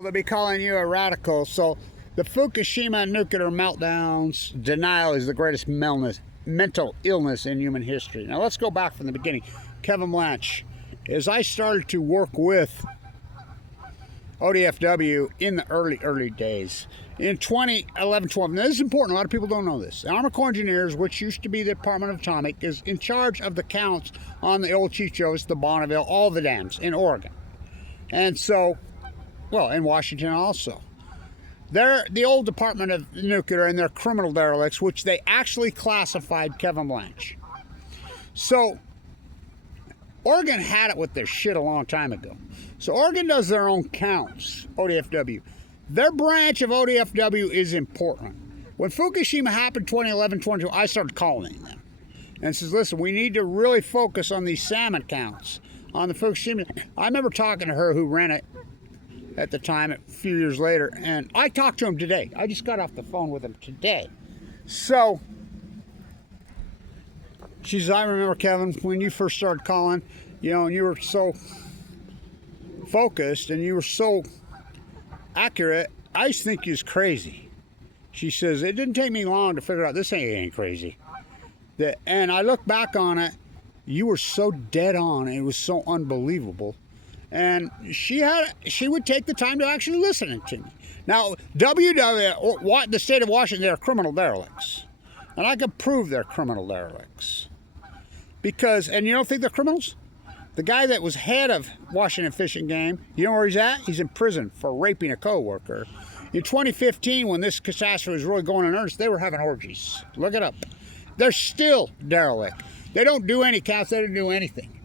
They'll be calling you a radical. So the Fukushima nuclear meltdowns denial is the greatest mental illness in human history. Now let's go back from the beginning. Kevin Blanch, as I started to work with ODFW in the early days, in 2011-12, now this is important, a lot of people don't know this. The Army Corps of Engineers, which used to be the Department of Atomic, is in charge of the counts on the old Chichos, the Bonneville, all the dams in Oregon. And so, well, in Washington also. They're the old Department of Nuclear and their criminal derelicts, which they actually classified Kevin Blanch. So, Oregon had it with their shit a long time ago. So Oregon does their own counts, ODFW. Their branch of ODFW is important. When Fukushima happened 2011-22, I started calling them and says, listen, we need to really focus on these salmon counts on the Fukushima. I remember talking to her who ran it at the time, a few years later, and I talked to him today. I just got off the phone with him today. So she says, I remember, Kevin, when you first started calling, you know, and you were so focused and you were so accurate, I used to think you was crazy. She says, it didn't take me long to figure out this ain't crazy. And I look back on it, you were so dead on, it was so unbelievable. And she would take the time to actually listen to me. Now, the state of Washington, they're criminal derelicts. And I could prove they're criminal derelicts. Because, and you don't think they're criminals? The guy that was head of Washington Fish and Game, you know where he's at? He's in prison for raping a co-worker. In 2015, when this catastrophe was really going in earnest, they were having orgies. Look it up. They're still derelict. They don't do any counts. They don't do anything.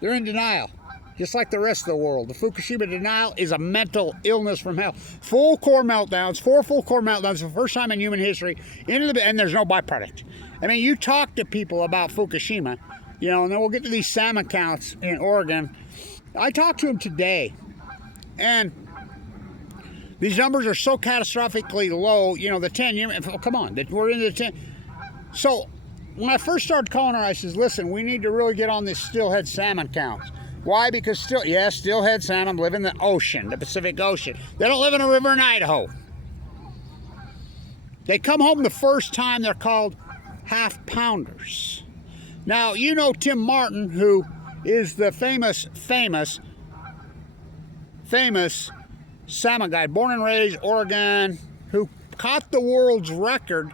They're in denial, just like the rest of the world. The Fukushima denial is a mental illness from hell. Full core meltdowns, 4 full core meltdowns, the first time in human history, and there's no byproduct. I mean, you talk to people about Fukushima, you know, and then we'll get to these salmon counts in Oregon. I talked to them today, and these numbers are so catastrophically low, you know, the 10-year, come on, we're into the 10. So when I first started calling her, I says, listen, we need to really get on this steelhead salmon counts. Why? Because steelhead salmon live in the ocean, the Pacific Ocean. They don't live in a river in Idaho. They come home the first time, they're called half-pounders. Now, you know Tim Martin, who is the famous salmon guy, born and raised Oregon, who caught the world's record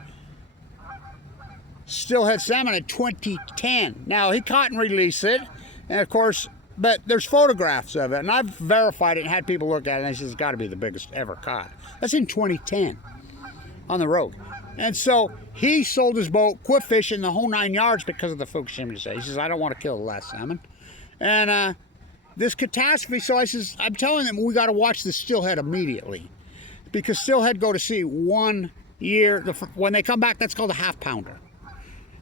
steelhead salmon in 2010. Now, he caught and released it, and of course, but there's photographs of it, and I've verified it and had people look at it, and they said it's got to be the biggest ever caught. That's in 2010 on the road. And so he sold his boat, quit fishing the whole 9 yards because of the Fukushima disaster. He says, I don't want to kill the last salmon. And this catastrophe, so I says, I'm telling them we got to watch the steelhead immediately. Because steelhead go to sea 1 year. When they come back, that's called a half-pounder.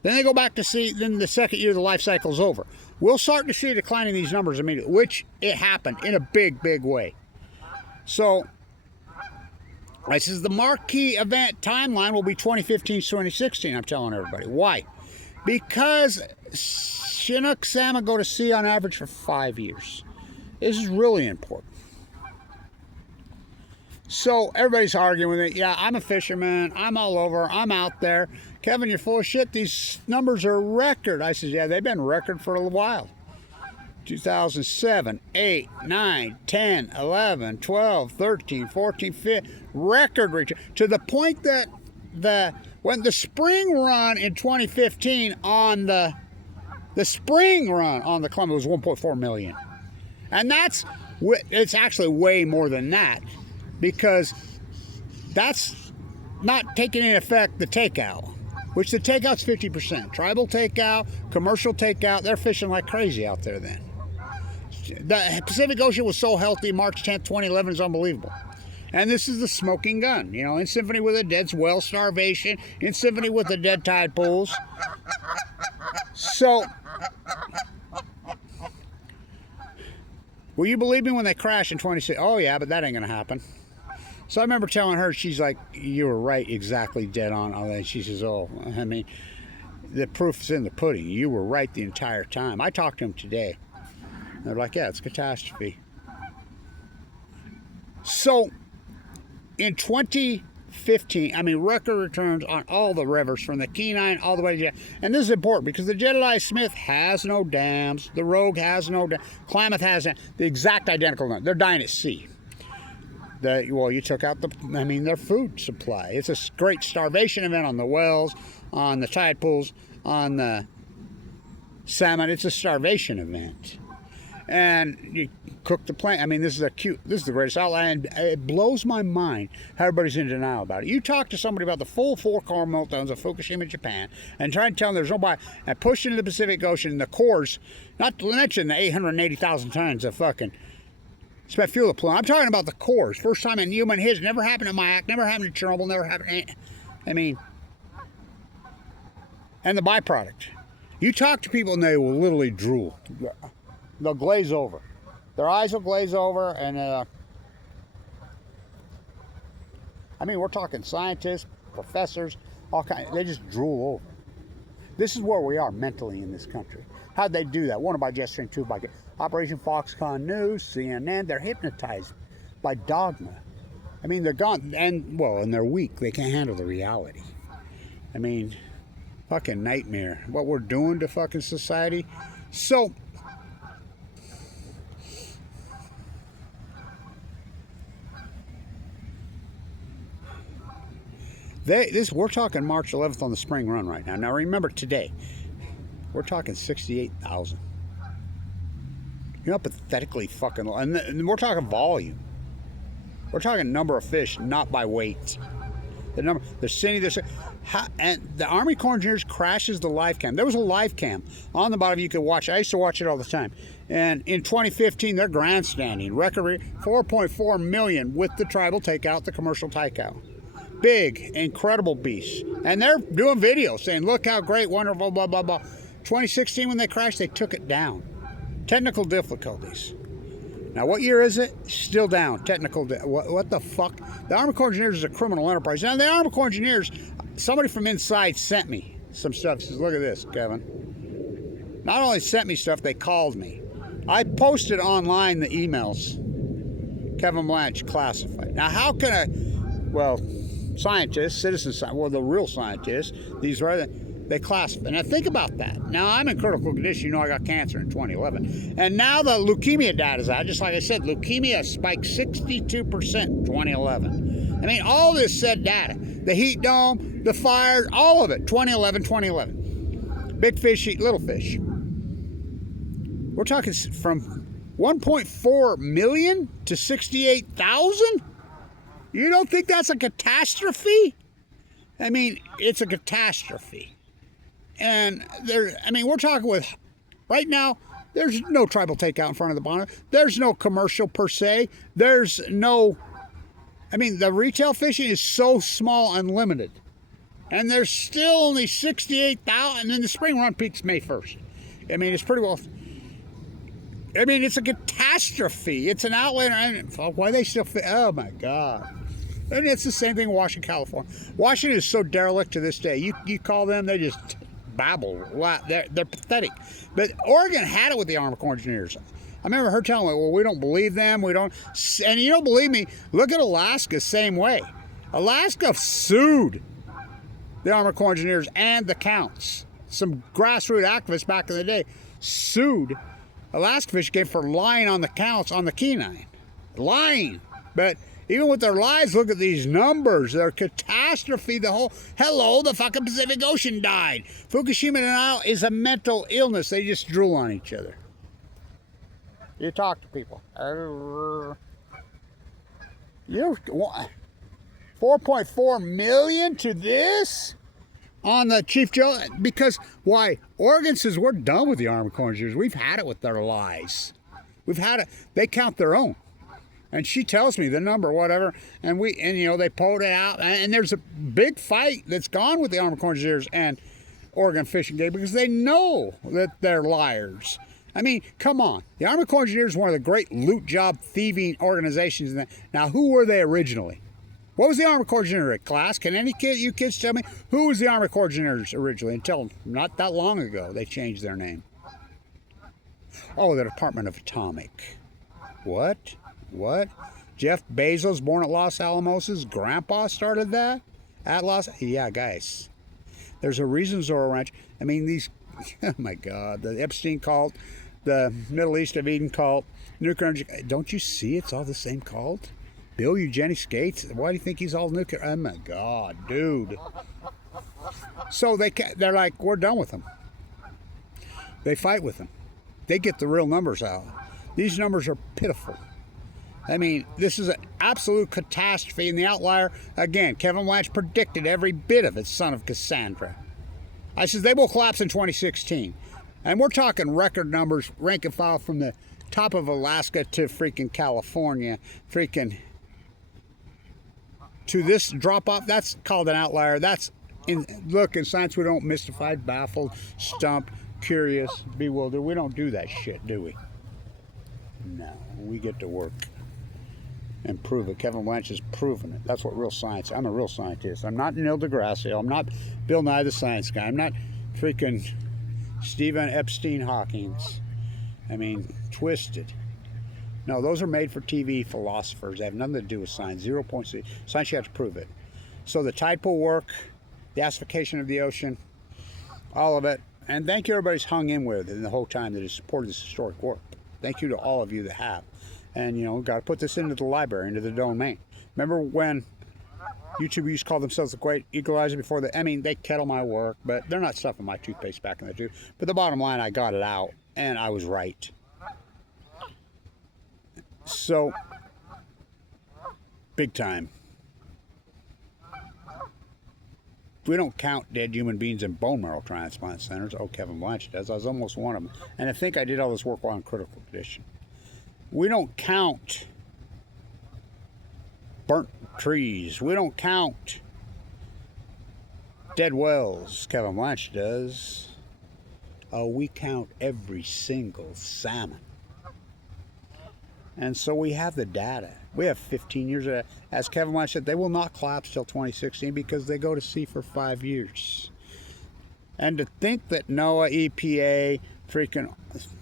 Then they go back to sea, then the second year the life cycle's over. We'll start to see a decline in these numbers immediately, which it happened in a big, big way. So I says the marquee event timeline will be 2015-2016, I'm telling everybody. Why? Because Chinook salmon go to sea on average for 5 years. This is really important. So everybody's arguing with it. Yeah, I'm a fisherman. I'm all over. I'm out there. Kevin, you're full of shit. These numbers are record. I said, yeah, they've been record for a while. 2007, 8, 9, 10, 11, 12, 13, 14, 15, record reach. To the point that when the spring run in 2015 on the spring run on the Columbia was 1.4 million. And it's actually way more than that, because that's not taking into effect the takeout, which the takeout's 50%. Tribal takeout, commercial takeout, they're fishing like crazy out there then. The Pacific Ocean was so healthy, March 10th, 2011 is unbelievable. And this is the smoking gun, you know, in symphony with the dead's well starvation, in symphony with the dead tide pools. So, will you believe me when they crash in 2016? Oh yeah, but that ain't gonna happen. So I remember telling her, she's like, you were right, exactly dead on. And she says, oh, I mean, the proof is in the pudding. You were right the entire time. I talked to them today. They're like, yeah, it's a catastrophe. So in 2015, I mean, record returns on all the rivers from the Kenai all the way to, and this is important because the Jedediah Smith has no dams, the Rogue has no dams, Klamath has the exact identical number. They're dying at sea. Well, you took out their food supply. It's a great starvation event on the wells, on the tide pools, on the salmon. It's a starvation event. And you cook the plant. I mean, this is the greatest outline. And it blows my mind how everybody's in denial about it. You talk to somebody about the full 4-car meltdowns of Fukushima, Japan, and try to tell them there's no bio, and push into the Pacific Ocean, the cores, not to mention the 880,000 tons of fucking spent fuel plume. I'm talking about the cores. First time in human history. Never happened in Mayak, never happened in Chernobyl, never happened. I mean, and the byproduct. You talk to people and they will literally drool. They'll glaze over. Their eyes will glaze over, and I mean, we're talking scientists, professors, all kinds. They just drool over. This is where we are mentally in this country. How'd they do that? One by jet stream, two by Operation Foxconn News, CNN. They're hypnotized by dogma. I mean, they're gone, and they're weak. They can't handle the reality. I mean, fucking nightmare. What we're doing to fucking society. So, we're talking March 11th on the spring run right now. Now remember today, we're talking 68,000. You know how pathetically fucking low. And we're talking volume. We're talking number of fish, not by weight. The city, and the Army Corps of Engineers crashes the live cam. There was a live cam on the bottom you could watch. I used to watch it all the time. And in 2015, they're grandstanding. Record 4.4 million with the tribal takeout, the commercial takeout. Big, incredible beasts. And they're doing videos saying, look how great, wonderful, blah, blah, blah. 2016, when they crashed, they took it down. Technical difficulties. Now, what year is it? Still down. What the fuck? The Army Corps of Engineers is a criminal enterprise. Now, the Army Corps of Engineers, somebody from inside sent me some stuff. Says, look at this, Kevin. Not only sent me stuff, they called me. I posted online the emails. Kevin Blanche classified. Now, how can scientists, citizen scientists, the real scientists, they classify. Now think about that. Now I'm in critical condition. You know I got cancer in 2011. And now the leukemia data's out. Just like I said, leukemia spiked 62% in 2011. I mean, all this said data. The heat dome, the fires, all of it. 2011. Big fish eat little fish. We're talking from 1.4 million to 68,000? You don't think that's a catastrophe? I mean, it's a catastrophe. And we're talking right now, there's no tribal takeout in front of the bonnet. There's no commercial per se. There's no, the retail fishing is so small and limited. And there's still only 68,000, and then the spring run peaks May 1st. It's pretty well, it's a catastrophe. It's an outlander. Why they still, oh my God. And it's the same thing in Washington, California. Washington is so derelict to this day. You call them, they just babble. Wow, they're pathetic. But Oregon had it with the Army Corps of Engineers. I remember her telling me, we don't believe them. We don't. And you don't believe me, look at Alaska, same way. Alaska sued the Army Corps of Engineers and the counts. Some grassroots activists back in the day sued Alaska Fish Game for lying on the counts on the Kenai. Lying. But even with their lies, look at these numbers. They're a catastrophe. The fucking Pacific Ocean died. Fukushima denial is a mental illness. They just drool on each other. You talk to people. 4.4 million to this? On the Chief Joe, because why? Oregon says we're done with the Army Corps of Engineers. We've had it with their lies. We've had it. They count their own. And she tells me the number, whatever, and they pulled it out, and there's a big fight that's gone with the Army Corps of Engineers and Oregon Fish and Game because they know that they're liars. Come on. The Army Corps of Engineers is one of the great loot job thieving organizations. Now, who were they originally? What was the Army Corps of Engineers class? Can you kids tell me who was the Army Corps of Engineers originally? Until not that long ago, they changed their name. Oh, the Department of Atomic. What? Jeff Bezos, born at Los Alamos, grandpa started that at Los. Yeah, guys, there's a reason Zorro Ranch. I mean, these. Oh my God, the Epstein cult, the Middle East of Eden cult, nuclear energy. Don't you see? It's all the same cult. Bill Eugenics Gates. Why do you think he's all nuclear? Oh my God, dude. So they're like, we're done with them. They fight with them. They get the real numbers out. These numbers are pitiful. I mean, this is an absolute catastrophe. And the outlier, again, Kevin Blanch predicted every bit of it, son of Cassandra. I said they will collapse in 2016. And we're talking record numbers, rank and file from the top of Alaska to freaking California, freaking to this drop off. That's called an outlier. That's look, in science we don't mystified, baffled, stumped, curious, bewildered. We don't do that shit, do we? No, we get to work and prove it. Kevin Blanch has proven it. That's what real science. I'm a real scientist. I'm not Neil deGrasse. I'm not Bill Nye the Science Guy. I'm not freaking Stephen Epstein Hawkins. I mean, twisted. No, those are made for TV philosophers. They have nothing to do with science. 0.6. Science, you have to prove it. So the tide pool work, the acidification of the ocean, all of it. And thank you everybody's hung in with it the whole time that has supported this historic work. Thank you to all of you that have. And, you know, we've got to put this into the library, into the domain. Remember when YouTube used to call themselves the great equalizer before the... I mean, they kettle my work, but they're not stuffing my toothpaste back in the tube. But the bottom line, I got it out, and I was right. So, big time. We don't count dead human beings in bone marrow transplant centers. Oh, Kevin Blanch does. I was almost one of them. And I think I did all this work while in critical condition. We don't count burnt trees. We don't count dead wells. Kevin Blanch does. Oh, we count every single salmon. And so we have the data. We have 15 years of that. As Kevin Blanch said, they will not collapse till 2016 because they go to sea for 5 years. And to think that NOAA, EPA, freaking,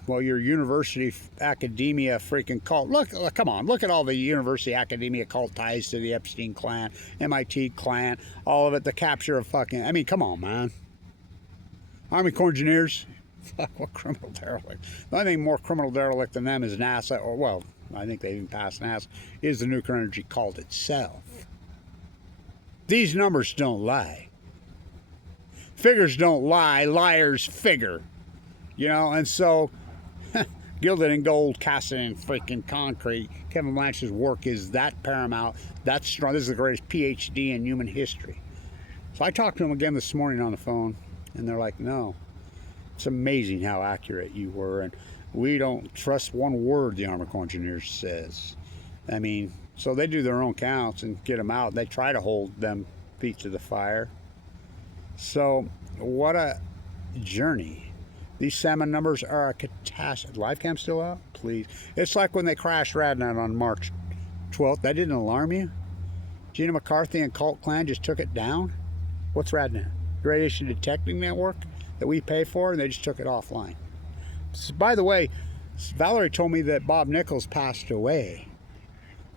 well, your university academia freaking cult. Look, come on, look at all the university academia cult ties to the Epstein clan, MIT clan, all of it, the capture of fucking, I mean, come on, man. Army Corps Engineers, fuck, what criminal derelict. The only thing more criminal derelict than them is NASA, or, well, I think they even passed NASA, is the nuclear energy cult itself. These numbers don't lie. Figures don't lie, liars figure. You know, and so, gilded in gold, casted in freaking concrete. Kevin Blanch's work is that paramount, that strong. This is the greatest PhD in human history. So I talked to him again this morning on the phone, and they're like, no, it's amazing how accurate you were, and we don't trust one word the Army Corps Engineers says. I mean, so they do their own counts and get them out. They try to hold them feet to the fire. So, what a journey. These salmon numbers are a catastrophe. Live cam still out? Please. It's like when they crashed Radnut on March 12th. That didn't alarm you? Gina McCarthy and Cult Clan just took it down? What's Radnut? Radiation Detecting Network that we pay for, and they just took it offline. So, by the way, Valerie told me that Bob Nichols passed away.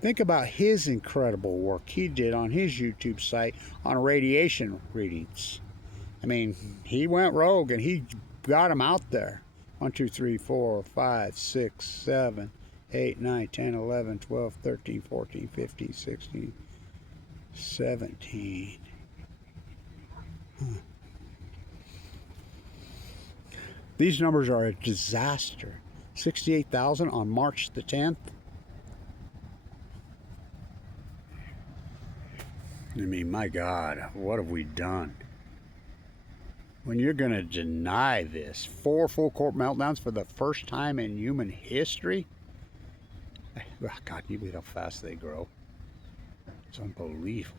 Think about his incredible work he did on his YouTube site on radiation readings. I mean, he went rogue and he got them out there. 1, 2, 3, 4, 5, 6, 7, 8, 9, 10, 11, 12, 13, 14, 15, 16, 17. These numbers are a disaster. 68,000 on March the 10th. I mean, my God, what have we done? When you're going to deny this, 4 full court meltdowns for the first time in human history? Oh, God, can you believe how fast they grow? It's unbelievable.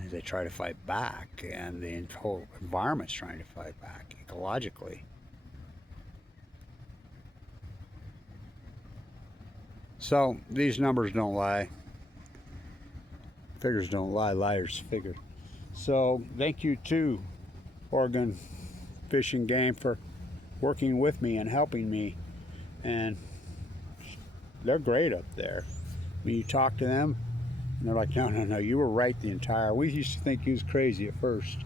And they try to fight back, and the whole environment's trying to fight back ecologically. So, these numbers don't lie. Figures don't lie, liars figure. So, thank you to Oregon Fish and Game for working with me and helping me, and they're great up there. When you talk to them, and they're like, no, no, no, you were right the entire. We used to think you was crazy at first.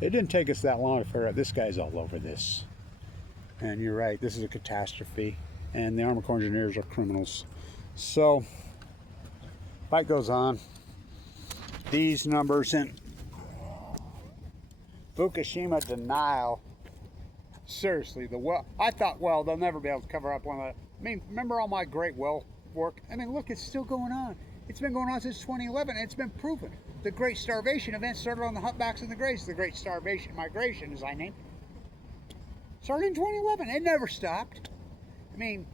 It didn't take us that long to figure out this guy's all over this. And you're right, this is a catastrophe. And the Army Corps engineers are criminals. So, fight goes on. These numbers in Fukushima denial. Seriously, I thought, well, they'll never be able to cover up one of that. I mean, remember all my great well work? I mean, look, it's still going on. It's been going on since 2011, and it's been proven. The Great Starvation event started on the humpbacks and the grays. The Great Starvation Migration, as I named it, started in 2011. It never stopped. I mean,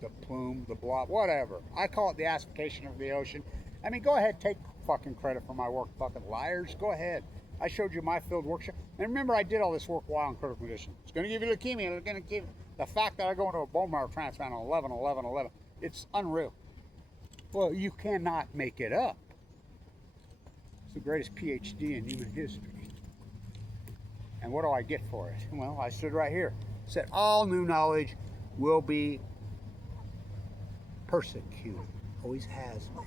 the plume, the blob, whatever. I call it the acidification of the ocean. I mean, go ahead, take fucking credit for my work, fucking liars. Go ahead. I showed you my field workshop. And remember, I did all this work while in critical condition. It's going to give you leukemia. It's going to give the fact that I go into a bone marrow transplant on 11/11/11. It's unreal. Well, you cannot make it up. It's the greatest PhD in human history. And what do I get for it? Well, I stood right here. Said all new knowledge will be persecuted. Always has been.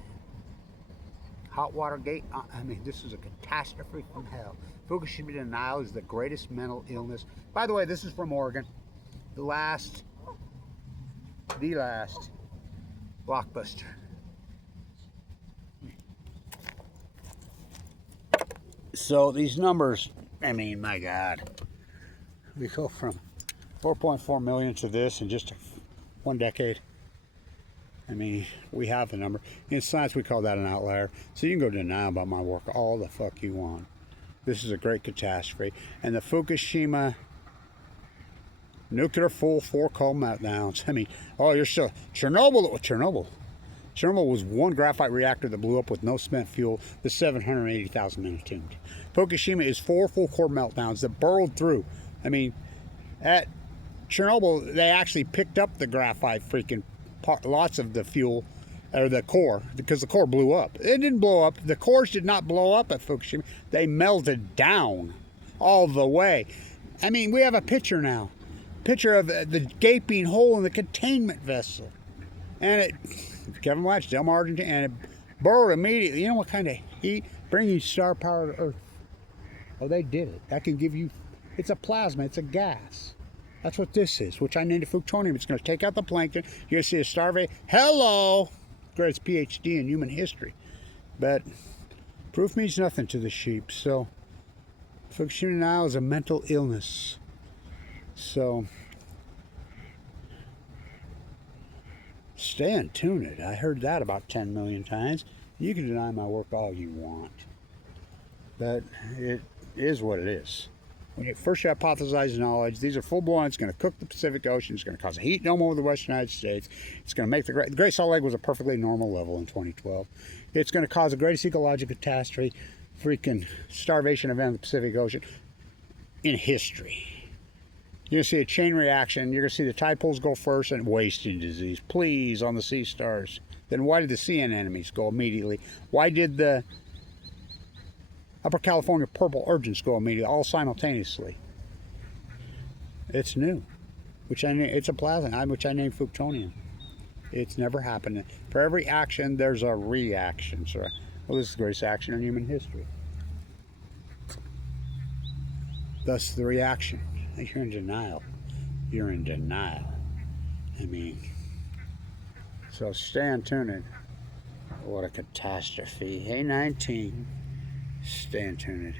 Hot water gate, I mean, this is a catastrophe from hell. Fukushima denial is the greatest mental illness. By the way, this is from Oregon. The last blockbuster. So these numbers, I mean, my God. We go from 4.4 million to this in just one decade. I mean, we have the number. In science, we call that an outlier. So you can go deny about my work all the fuck you want. This is a great catastrophe. And the Fukushima nuclear full 4 cold meltdowns. I mean, oh, you're still Chernobyl was one graphite reactor that blew up with no spent fuel. The 780,000 men entombed. Fukushima is 4 full core meltdowns that burrowed through. I mean, at Chernobyl, they actually picked up the graphite freaking lots of the fuel, or the core, because the core blew up. It didn't blow up. The cores did not blow up at Fukushima. They melted down all the way. I mean, we have a picture now. Picture of the gaping hole in the containment vessel. And it, Kevin Watch, Del Mar, Argentina, and it burrowed immediately. You know what kind of heat? Bringing star power to Earth. Oh, they did it. That can give you, it's a plasma, it's a gas. That's what this is, which I named it plutonium. It's going to take out the plankton. You're going to see a starvation. Hello! Greatest PhD in human history. But proof means nothing to the sheep. So, Fukushima now is a mental illness. So, stay tuned. I heard that about 10 million times. You can deny my work all you want. But it is what it is. When you first hypothesize knowledge, these are full-blown. It's going to cook the Pacific Ocean. It's going to cause a heat dome over the western United States. It's going to make the Great Salt Lake was a perfectly normal level in 2012. It's going to cause the greatest ecological catastrophe, freaking starvation event in the Pacific Ocean in history. You're going to see a chain reaction. You're going to see the tide pools go first and wasting disease. Please, on the sea stars. Then why did the sea anemones go immediately? Why did the Upper California purple urchins go immediately, all simultaneously? It's new, it's a plasma, which I named Futonium. It's never happened. For every action, there's a reaction. So, well, this is the greatest action in human history. Thus, the reaction. You're in denial. You're in denial. I mean, so stay tuned. What a catastrophe. Hey, 19. Stay tuned.